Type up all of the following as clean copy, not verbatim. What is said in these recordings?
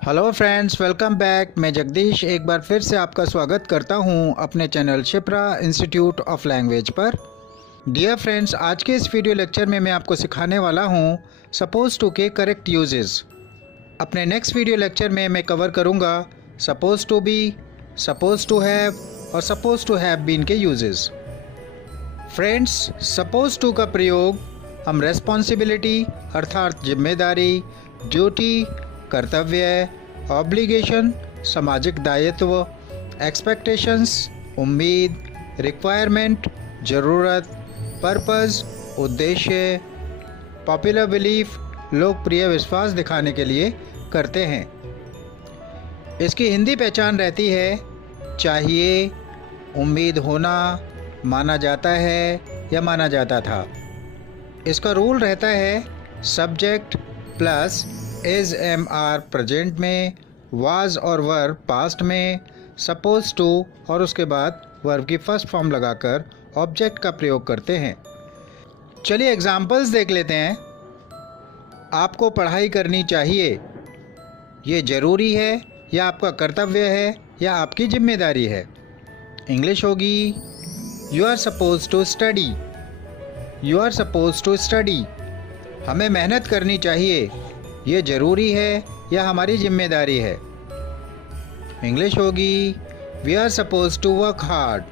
Hello friends, welcome back. मैं जगदीश एक बार फिर से आपका स्वागत करता हूं अपने channel Shipra institute of language पर। डियर फ्रेंड्स, आज के इस वीडियो लेक्चर में मैं आपको सिखाने वाला हूं सपोज टू के करेक्ट यूजेस। अपने नेक्स्ट वीडियो लेक्चर में मैं कवर करूंगा suppose to be, suppose to have और सपोज टू हैव बीन के यूजेस। फ्रेंड्स, सपोज टू का प्रयोग हम रेस्पॉन्सिबिलिटी अर्थात जिम्मेदारी, ड्यूटी कर्तव्य, ऑब्लिगेशन सामाजिक दायित्व, एक्सपेक्टेशंस उम्मीद, रिक्वायरमेंट ज़रूरत, पर्पस उद्देश्य, पॉपुलर बिलीफ लोकप्रिय विश्वास दिखाने के लिए करते हैं। इसकी हिंदी पहचान रहती है चाहिए, उम्मीद होना, माना जाता है या माना जाता था। इसका रूल रहता है subject plus is am are present में, वाज और वर्ब पास्ट में, सपोज टू और उसके बाद वर्ब की फर्स्ट फॉर्म लगाकर ऑब्जेक्ट का प्रयोग करते हैं। चलिए एग्जाम्पल्स देख लेते हैं। आपको पढ़ाई करनी चाहिए, ये ज़रूरी है या आपका कर्तव्य है या आपकी जिम्मेदारी है। इंग्लिश होगी you are suppose to study, you are suppose to study. हमें मेहनत करनी चाहिए, ये ज़रूरी है या हमारी जिम्मेदारी है। इंग्लिश होगी we are suppose to work hard,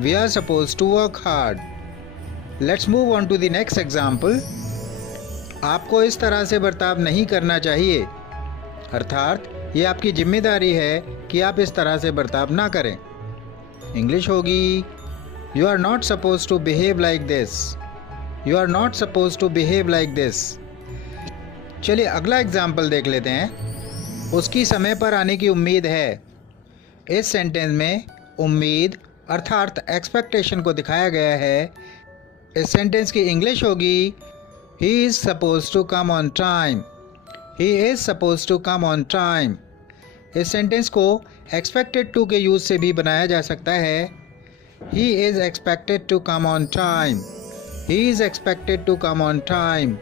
we are suppose to work hard. Let's move on to the next example. आपको इस तरह से बर्ताव नहीं करना चाहिए, अर्थात ये आपकी जिम्मेदारी है कि आप इस तरह से बर्ताव ना करें। इंग्लिश होगी you are not suppose to behave like this, you are not suppose to behave like this. चलिए अगला एग्जाम्पल देख लेते हैं। उसकी समय पर आने की उम्मीद है। इस सेंटेंस में उम्मीद अर्थात एक्सपेक्टेशन को दिखाया गया है। इस सेंटेंस की इंग्लिश होगी he is suppose to come on time, he is suppose to come on time. इस सेंटेंस को एक्सपेक्टेड टू के यूज़ से भी बनाया जा सकता है। He is expected to come on time, he is expected to come on time.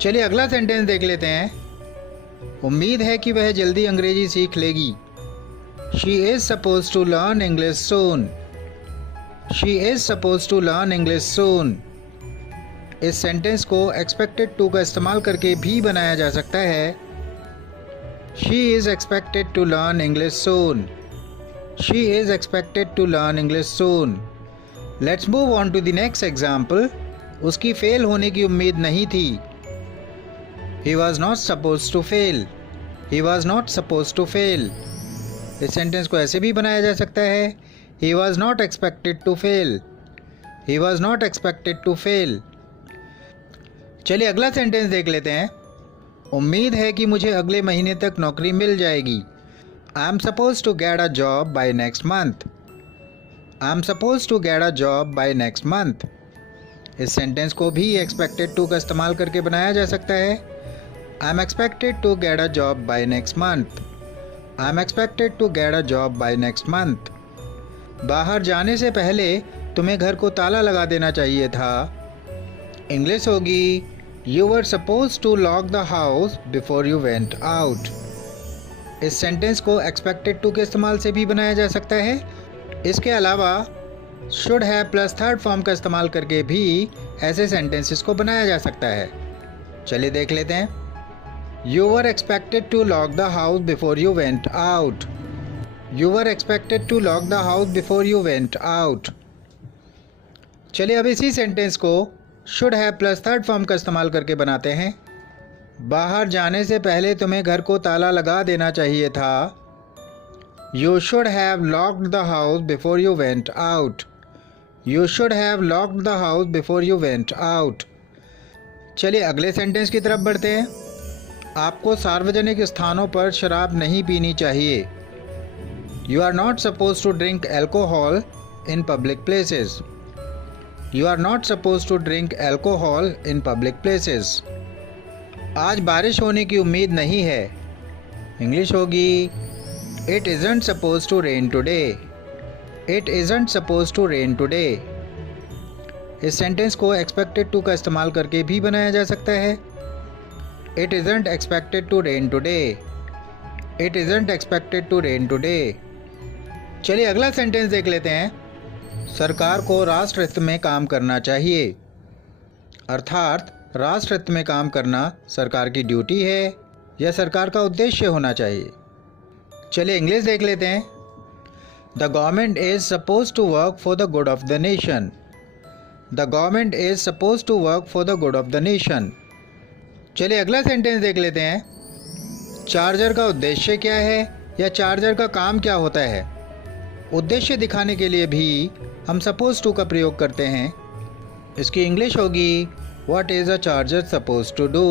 चलिए अगला सेंटेंस देख लेते हैं। उम्मीद है कि वह जल्दी अंग्रेजी सीख लेगी। She is suppose to learn English soon, she is suppose to learn English soon. इस सेंटेंस को एक्सपेक्टेड टू का इस्तेमाल करके भी बनाया जा सकता है। She is expected to learn English soon, she is expected to learn English soon. Let's move on to the next example. उसकी फेल होने की उम्मीद नहीं थी। He was not supposed to fail, he was not supposed to fail। इस sentence को ऐसे भी बनाया जा सकता है He was not expected to fail, he was not expected to fail। चलिए अगला सेंटेंस देख लेते हैं। उम्मीद है कि मुझे अगले महीने तक नौकरी मिल जाएगी। I am supposed to get a job by next month, I am supposed to get a job by next month। इस सेंटेंस को भी एक्सपेक्टेड टू का इस्तेमाल करके बनाया जा सकता है। I am expected to get a job by next month, I am expected to get a job by next month। बाहर जाने से पहले तुम्हें घर को ताला लगा देना चाहिए था। इंग्लिश होगी You were supposed to lock the house before you went out। इस सेंटेंस को एक्सपेक्टेड टू के इस्तेमाल से भी बनाया जा सकता है। इसके अलावा should have plus third form का इस्तेमाल करके भी ऐसे सेंटेंसेस को बनाया जा सकता है। चलिए देख लेते हैं। You were expected to lock the house before you went out, you were expected to lock the house before you went out। चलिए अब इसी सेंटेंस को should have plus third form का इस्तेमाल करके बनाते हैं। बाहर जाने से पहले तुम्हें घर को ताला लगा देना चाहिए था। You should have locked the house before you went out, you should have locked the house before you went out। चलिए अगले सेंटेंस की तरफ बढ़ते हैं। आपको सार्वजनिक स्थानों पर शराब नहीं पीनी चाहिए। You are not suppose to drink alcohol in public places, you are not suppose to drink alcohol in public places. आज बारिश होने की उम्मीद नहीं है। इंग्लिश होगी it isn't suppose to rain today, it isn't suppose to rain today. इस sentence को एक्सपेक्टेड टू का इस्तेमाल करके भी बनाया जा सकता है। It isn't expected to rain today, It isn't expected to rain today. चलिए अगला सेंटेंस देख लेते हैं। सरकार को राष्ट्र हित में काम करना चाहिए, अर्थात राष्ट्र हित में काम करना सरकार की ड्यूटी है या सरकार का उद्देश्य होना चाहिए। चलिए इंग्लिश देख लेते हैं। The government is suppose to work for the good of the nation. The government is suppose to work for the good of the nation. चलिए अगला सेंटेंस देख लेते हैं। चार्जर का उद्देश्य क्या है या चार्जर का काम क्या होता है। उद्देश्य दिखाने के लिए भी हम सपोज टू का प्रयोग करते हैं। इसकी इंग्लिश होगी what is a charger suppose to do.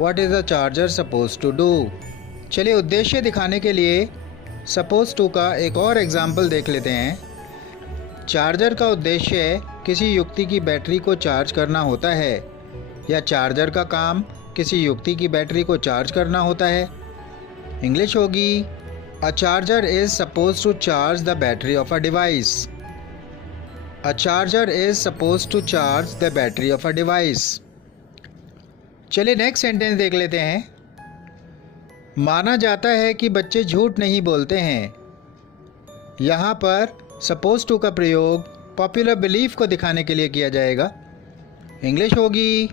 What is a charger suppose to do. चलिए उद्देश्य दिखाने के लिए सपोज टू का एक और एग्जाम्पल देख लेते हैं। चार्जर का उद्देश्य किसी युक्ति की बैटरी को चार्ज करना होता है या चार्जर का काम किसी युक्ति की बैटरी को चार्ज करना होता है। इंग्लिश होगी a charger is suppose to charge the battery of a device. A charger is suppose to charge the battery of a device. चलिए नेक्स्ट सेंटेंस देख लेते हैं। माना जाता है कि बच्चे झूठ नहीं बोलते हैं। यहाँ पर सपोज टू का प्रयोग पॉपुलर बिलीफ को दिखाने के लिए किया जाएगा। इंग्लिश होगी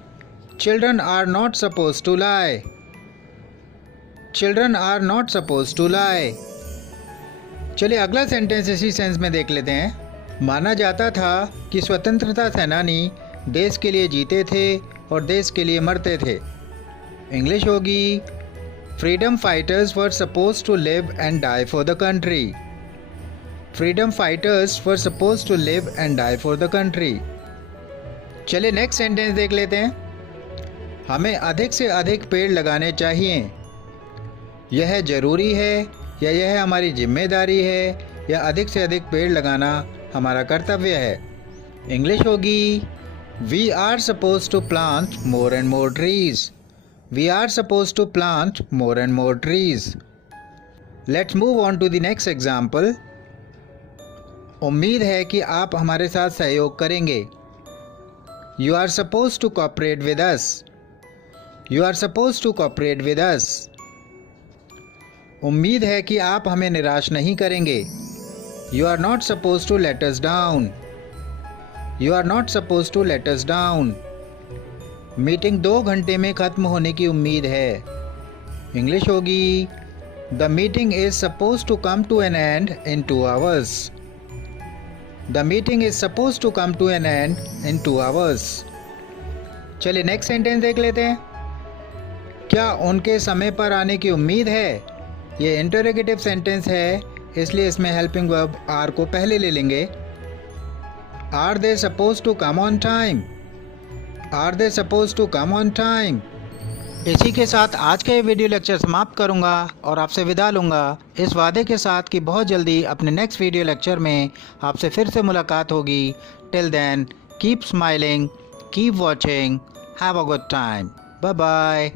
children are not suppose to lie. Children are not suppose to lie. चलिए अगला सेंटेंस इसी सेंस में देख लेते हैं। माना जाता था कि स्वतंत्रता सेनानी देश के लिए जीते थे और देश के लिए मरते थे। इंग्लिश होगी freedom fighters were suppose to live and die for the country. Freedom fighters were suppose to live and die for the country. चलिए नेक्स्ट सेंटेंस देख लेते हैं। हमें अधिक से अधिक पेड़ लगाने चाहिए। यह ज़रूरी है या यह हमारी जिम्मेदारी है या अधिक से अधिक पेड़ लगाना हमारा कर्तव्य है। इंग्लिश होगी we are suppose to plant more and more trees. We are suppose to plant more and more trees. Let's move on to the next example. उम्मीद है कि आप हमारे साथ सहयोग करेंगे। You are suppose to cooperate with us. You are suppose to cooperate with us. उम्मीद है कि आप हमें निराश नहीं करेंगे। You are not suppose to let us down. You are not suppose to let us down. Meeting 2 घंटे में ख़त्म होने की उम्मीद है। इंग्लिश होगी the meeting is suppose to come to an end in 2 hours। The meeting is suppose to come to an end in 2 hours। चलिए next sentence देख लेते हैं। क्या उनके समय पर आने की उम्मीद है। ये इंटरोगेटिव सेंटेंस है, इसलिए इसमें हेल्पिंग वर्ब आर को पहले ले लेंगे। Are they suppose to come on time. Are they suppose to come on time. इसी के साथ आज का ये वीडियो लेक्चर समाप्त करूंगा और आपसे विदा लूँगा इस वादे के साथ कि बहुत जल्दी अपने नेक्स्ट वीडियो लेक्चर में आपसे फिर से मुलाकात होगी। Till then keep smiling, keep watching, have a good time. Bye bye.